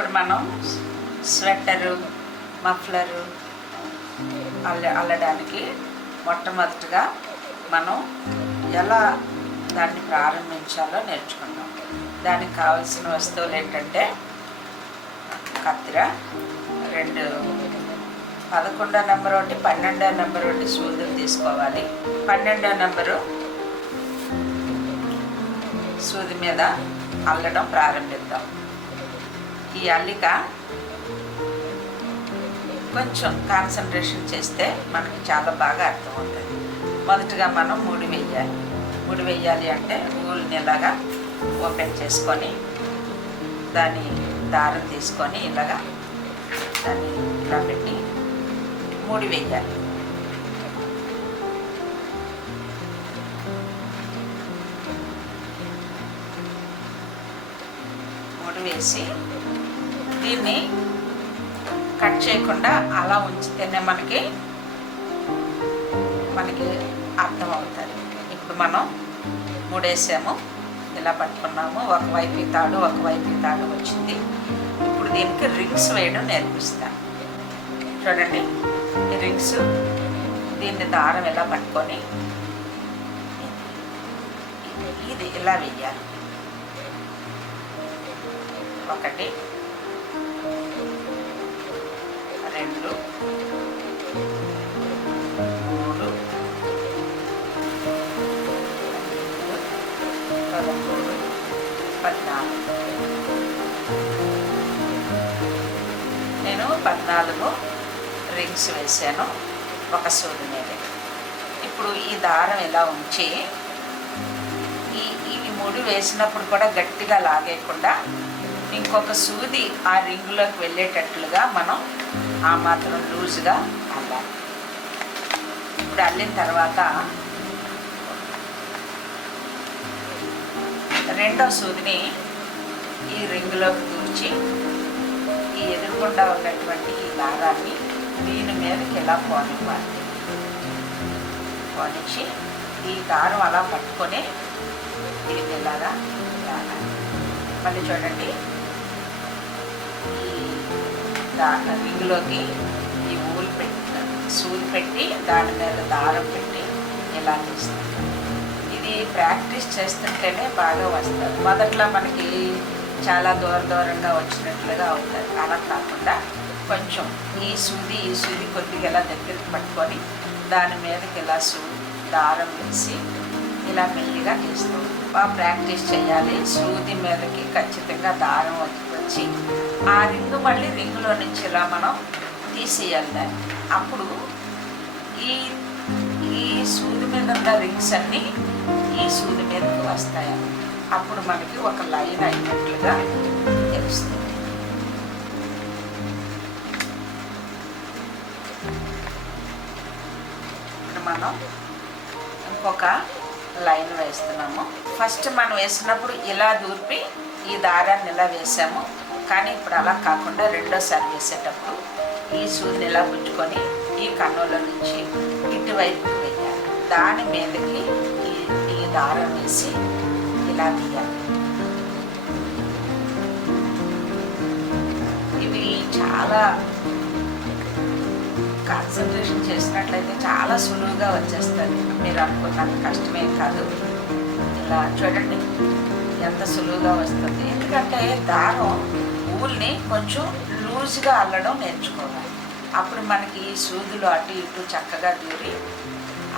ఇప్పుడు మనం sweater, muffler అల్లడానికి మొట్టమొదటిగా మనం ఎలా దాన్ని ప్రారంభించాలో నేర్చుకున్నాం. దానికి కావాల్సిన వస్తువులు ఏంటంటే కత్తిర, 2 11వ నెంబర్ ఒకటి, 12వ నెంబర్ ఒకటి సూదులు తీసుకోవాలి. 12వ నెంబరు సూది మీద అల్లడం ప్రారంభిద్దాం. ఈ అల్లిక కొంచెం కాన్సన్ట్రేషన్ చేస్తే మనకి చాలా బాగా అర్థమవుతుంది. మొదటగా మనం ముడి వేయాలి. ముడి వేయాలి అంటే ఊళ్ళని ఇలాగా ఓపెన్ చేసుకొని దాని దారం తీసుకొని ఇలాగా దాన్ని ఇలా పెట్టి ముడి వేయాలి. ముడి వేసి దీన్ని కట్ చేయకుండా అలా ఉంచితేనే మనకి అర్థమవుతుంది. ఇప్పుడు మనం ముడేసాము, ఇలా పట్టుకున్నాము. ఒకవైపు తాడు వచ్చింది. ఇప్పుడు దీనికి రింగ్స్ వేయడం నేర్పిస్తాను. చూడండి, ఈ రింగ్స్ దీన్ని దారం ఇలా పట్టుకొని ఇది ఇలా వేయాలి. 1 2 3 13 14. నేను 14 రింగ్స్ వేసాను ఒక సూది మీద. ఇప్పుడు ఈ దారం ఇలా ఉంచి ఈ ముడి వేసినప్పుడు కూడా గట్టిగా లాగేయకుండా ఇంకొక సూది ఆ రింగులోకి వెళ్ళేటట్లుగా మనం ఆ మాత్రం లూజ్గా అల్లాలి. ఇప్పుడు అల్లిన తర్వాత 2వ సూదిని ఈ రింగులోకి దూర్చి ఈ ఎదురుగుండా ఉన్నటువంటి ఈ దారాన్ని దీని మీదకి ఇలా పోనిచ్చి ఈ దారం అలా పట్టుకొని దీన్ని ఇలాగా లాగాలి. మళ్ళీ చూడండి, ఈ రింగులోకి ఈ సూది పెట్టి దాని మీద దారం పెట్టి ఇలా తీస్తాం. ఇది ప్రాక్టీస్ చేస్తుంటేనే బాగా వస్తుంది. మొదట్లో మనకి చాలా దూరంగా వచ్చినట్లుగా అవుతుంది. అలా కాకుండా కొంచెం ఈ సూది కొద్దిగా ఇలా దగ్గరికి పట్టుకొని దాని మీదకి ఇలా దారం వేసి ఇలా మెల్లిగా తీస్తాం. బాగా ప్రాక్టీస్ చేయాలి. సూది మీదకి ఖచ్చితంగా దారం వచ్చి ఆ రింగు మళ్ళీ రింగులో నుంచి ఇలా మనం తీసేయాలి దాన్ని. అప్పుడు ఈ సూది మీద ఉన్న రింగ్స్ అన్నీ ఈ సూది మీదకి వస్తాయి. అప్పుడు మనకి ఒక లైన్ అయినట్లుగా తెలుస్తుంది. ఇప్పుడు మనం ఇంకొక లైన్ వేస్తున్నాము. ఫస్ట్ మనం వేసినప్పుడు ఇలా దూర్పి ఈ దారాన్ని ఇలా వేసాము. కానీ ఇప్పుడు అలా కాకుండా రెండోసారి వేసేటప్పుడు ఈ సూదిని ఇలా పుచ్చుకొని ఈ కన్నుల నుంచి ఇటువైపుకి వేయాలి. దాని మీదకి ఈ దారం వేసి ఇలా తీయాలి. ఇవి చాలా కాన్సన్ట్రేషన్ చేసినట్లయితే చాలా సులువుగా వచ్చేస్తుంది. మీరు అనుకున్నంత కష్టమేం కాదు. ఇలా చూడండి ఎంత సులువుగా వస్తుంది. ఎందుకంటే దారం ఊల్ని కొంచెం లూజ్గా అల్లడం నేర్చుకోవాలి. అప్పుడు మనకి సూదులు అటు ఇటు చక్కగా దూరి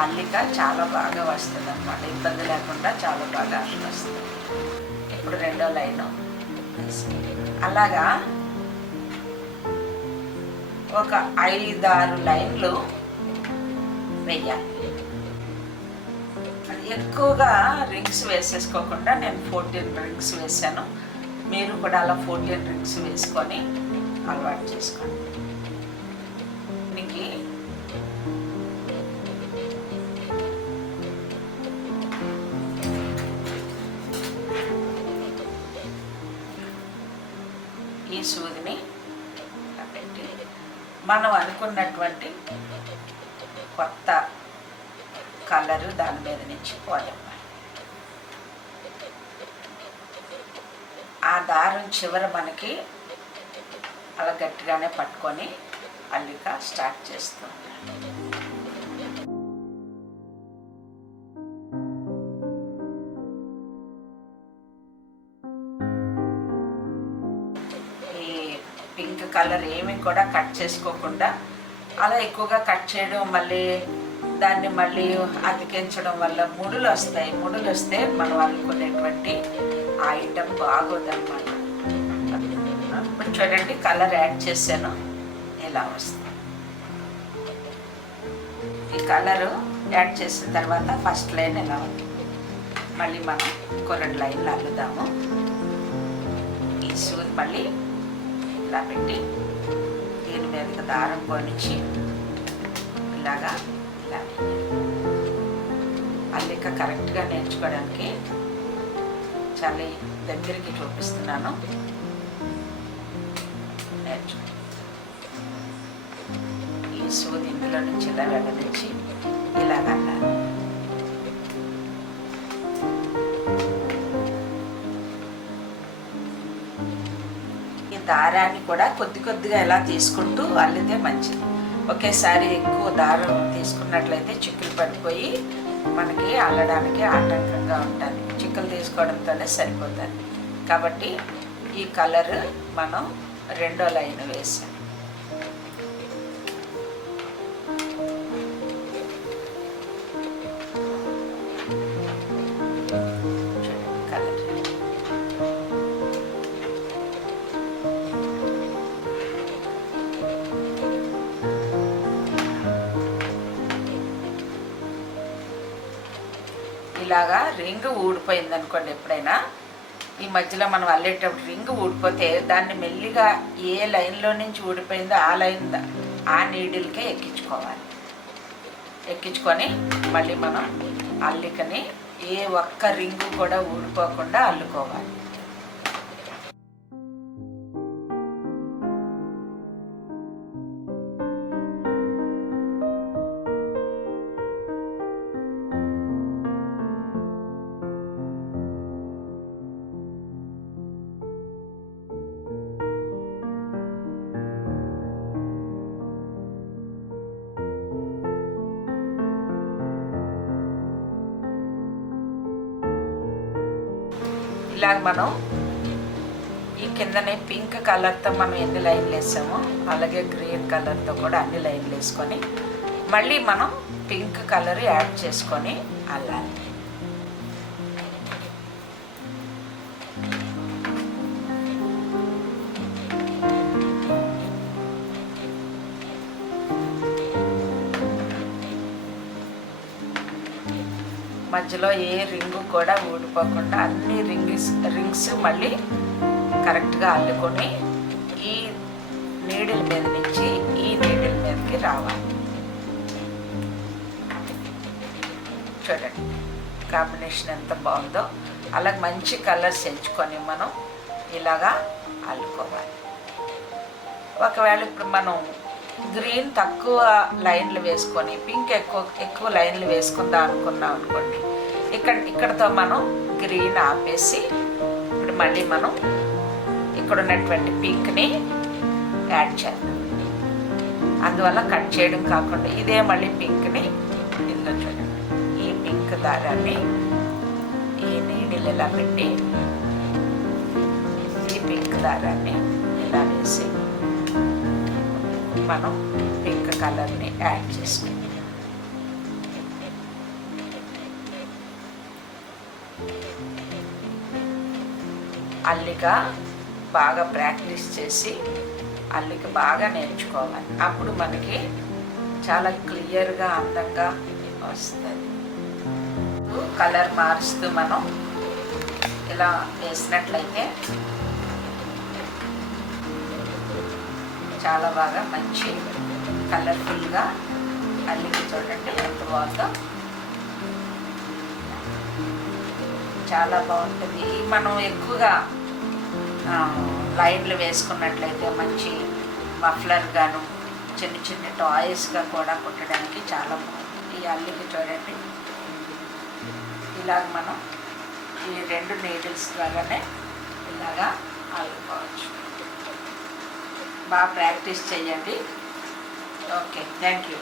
అల్లిక చాలా బాగా వస్తుంది అన్నమాట. ఇబ్బంది లేకుండా చాలా బాగా వస్తుంది. ఇప్పుడు 2వ లైను అలాగా ఒక 5-6 లైన్లు వేయాలి. ఎక్కువగా రింగ్స్ వేసేసుకోకుండా నేను 14 రింగ్స్ వేసాను. మీరు కూడా అలా 14 రింగ్స్ వేసుకొని అలవాటు చేసుకోండి. దీనికి ఈ సూదిని పెట్టి మనం అనుకున్నటువంటి కొత్త కలరు దాని మీద నుంచి పోయాలి. ఆ దారం చివర మనకి అలా గట్టిగానే పట్టుకొని అల్లిక స్టార్ట్ చేస్తాం. ఈ పింక్ కలర్ ఏమి కూడా కట్ చేసుకోకుండా అలా ఎక్కువగా కట్ చేయడం, మళ్ళీ అతికించడం వల్ల ముడులు వస్తాయి. ముడులు వస్తే మనం అల్లుకునేటువంటి ఆ ఐటమ్ బాగోదన్నమాట. ఇప్పుడు చూడండి, కలర్ యాడ్ చేశాను, ఇలా వస్తుంది. ఈ కలరు యాడ్ చేసిన తర్వాత ఫస్ట్ లైన్ ఎలా ఉంది, మళ్ళీ మనం ఇంకో 2 లైన్లు అల్లుదాము. ఈ సూది మళ్ళీ ఇలా పెట్టి దీని మీదకి దారం పోనిచ్చి ఇలా అల్లిక కరెక్ట్గా నేర్చుకోవడానికి చాలా దగ్గరికి చూపిస్తున్నాను. ఈ సూది ఇందులో నుంచి ఇలా వెళ్ళనిచ్చి ఇలాగన్నారు. ఈ దారాన్ని కూడా కొద్దిగా ఎలా తీసుకుంటూ అల్లితే మంచిది. ఒకేసారి ఎక్కువ దారం తీసుకున్నట్లయితే చిక్కులు పడిపోయి మనకి అల్లడానికి ఆటంకంగా ఉంటుంది. చిక్కులు తీసుకోవడంతోనే సరిపోతుంది. కాబట్టి ఈ కలర్ మనం 2వ లైన్ వేసాం. ఇలాగా రింగ్ ఊడిపోయింది అనుకోండి, ఎప్పుడైనా ఈ మధ్యలో మనం అల్లేటప్పుడు రింగ్ ఊడిపోతే దాన్ని మెల్లిగా ఏ లైన్లో నుంచి ఊడిపోయిందో ఆ నీడిల్కే ఎక్కించుకోవాలి. ఎక్కించుకొని మళ్ళీ మనం అల్లికని ఏ ఒక్క రింగు కూడా ఊడిపోకుండా అల్లుకోవాలి. ఇలాగ మనం ఈ కిందనే పింక్ కలర్తో మనం ఎన్ని లైన్లు వేసామో అలాగే గ్రీన్ కలర్తో కూడా అన్ని లైన్లు వేసుకొని మళ్ళీ మనం పింక్ కలర్ యాడ్ చేసుకొని అల్లాలి. మధ్యలో ఏ రింగు కూడా ఊడిపోకుండా అన్ని రింగ్స్ మళ్ళీ కరెక్ట్గా అల్లుకొని ఈ నీడిల్ మీద నుంచి ఈ నీడిల్ మీదకి రావాలి. చూడండి కాంబినేషన్ ఎంత బాగుందో. అలాగే మంచి కలర్స్ ఎంచుకొని మనం ఇలాగా అల్లుకోవాలి. ఒకవేళ ఇప్పుడు మనం గ్రీన్ తక్కువ లైన్లు వేసుకొని పింక్ ఎక్కువ లైన్లు వేసుకుందాం అనుకున్నాం అనుకోండి, ఇక్కడతో మనం గ్రీన్ ఆపేసి ఇప్పుడు మళ్ళీ మనం ఇక్కడ ఉన్నటువంటి పింక్ని యాడ్ చేద్దాం. అందువల్ల కట్ చేయడం కాకుండా ఇదే మళ్ళీ పింక్ని ఇందులో చూడండి, ఈ పింక్ దారాన్ని ఈ నీడిల్ ఇలా పెట్టి ఈ పింక్ దారాన్ని ఇలా వేసి మనం పింక్ కలర్ని యాడ్ చేసుకుంటాం. అల్లిక బాగా ప్రాక్టీస్ చేసి అల్లిక బాగా నేర్చుకోవాలి. అప్పుడు మనకి చాలా క్లియర్గా అందంగా వస్తుంది. కలర్ మారుస్తూ మనం ఇలా వేసినట్లయితే చాలా బాగా మంచి కలర్ఫుల్గా అల్లిక చూడండి ఎంత బాగుందో. చాలా బాగుంటుంది. మనం ఎక్కువగా లైన్లు వేసుకున్నట్లయితే మంచి మఫ్లర్ గాను చిన్న చిన్న టాయ్స్గా కూడా కుట్టడానికి చాలా బాగుంటుంది. ఈ అల్లిక చూడండి ఇలాగ మనం ఈ 2 నీడిల్స్ ద్వారానే ఇలాగా అల్లుకోవచ్చు. బాగా ప్రాక్టీస్ చేయండి. Okay, thank you.